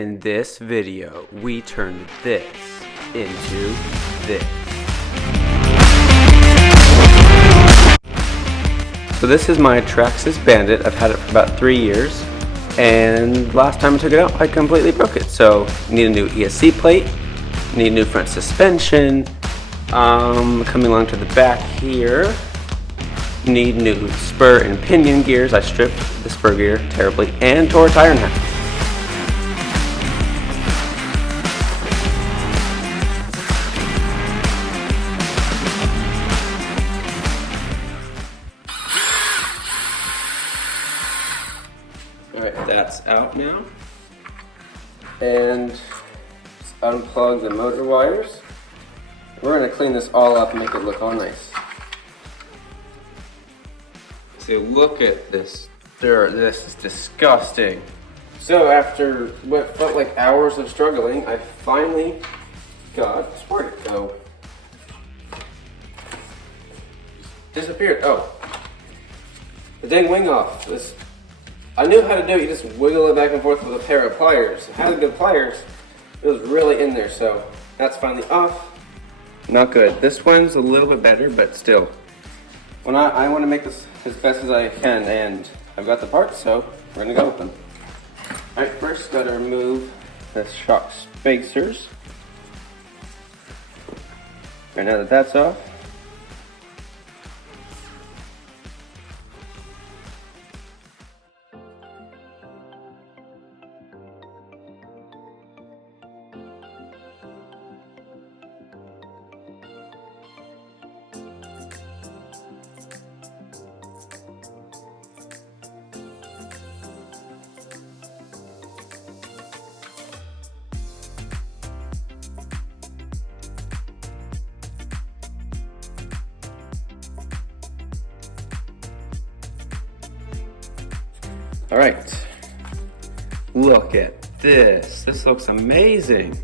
In this video, we turned this into this. So this is my Traxxas Bandit. I've had it for about 3 years, and last time I took it out, I completely broke it. So need a new ESC plate, need a new front suspension. Coming along to the back here, need new spur and pinion gears. I stripped the spur gear terribly and tore a tire in half. Alright, that's out now. And let's unplug the motor wires. We're going to clean this all up and make it look all nice. So look at this dirt. This is disgusting. So after what felt like hours of struggling, I finally got spark. So disappeared. Oh, the dang wing off. I knew how to do it. You just wiggle it back and forth with a pair of pliers. It had good pliers. It was really in there, so that's finally off. Not good. This one's a little bit better, but still. Well, I want to make this as best as I can, and I've got the parts, so we're gonna go with them. All right, first gotta remove the shock spacers. Right now that that's off. All right, look at this. This looks amazing.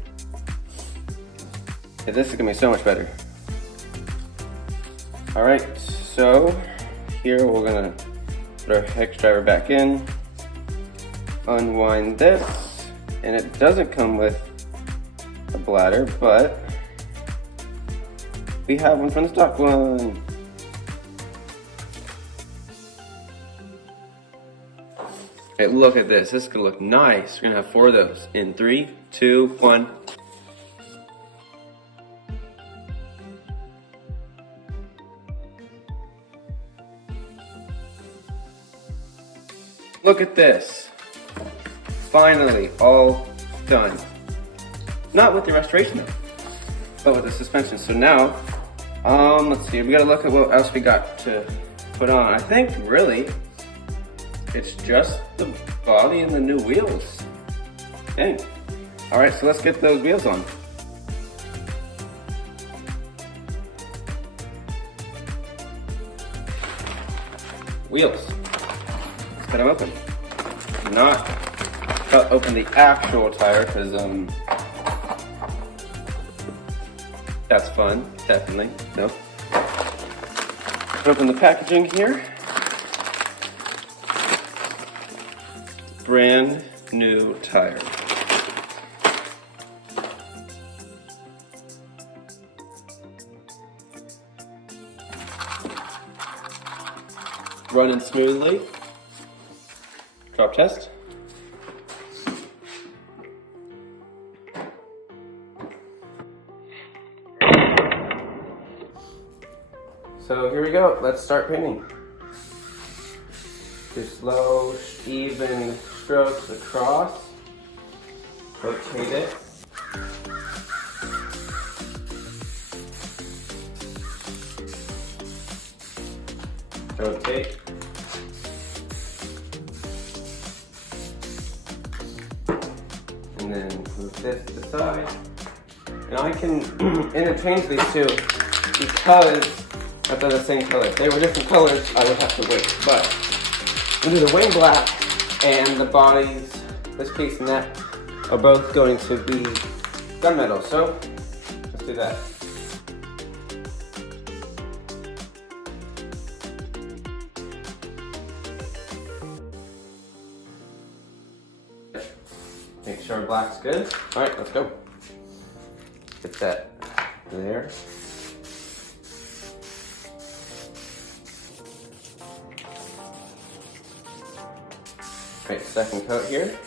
Yeah, this is gonna be so much better. All right, so here we're gonna put our hex driver back in, unwind this, and it doesn't come with a bladder, but we have one from the stock one. Hey, look at this. This is gonna look nice. We're gonna have 4 of those in 3, 2, 1. Look at this. Finally, all done. Not with the restoration though, but with the suspension. So now, let's see. We gotta look at what else we got to put on. I think really, it's just the body and the new wheels. Dang. All right, so let's get those wheels on. Wheels. Let's cut them open. Not cut open the actual tire, because that's fun, definitely. Nope. Cut open the packaging here. Brand new tire. Running smoothly. Drop test. So here we go. Let's start painting. Do slow, even strokes across. Rotate it. Rotate. And then move this to the side. And I can interchange these two because I've done the same color. If they were different colors, I would have to wait. But I'm gonna do the wing black and the bodies, this piece and that, are both going to be gunmetal. So let's do that. Make sure black's good. All right, let's go. Get that there. All right, second coat here.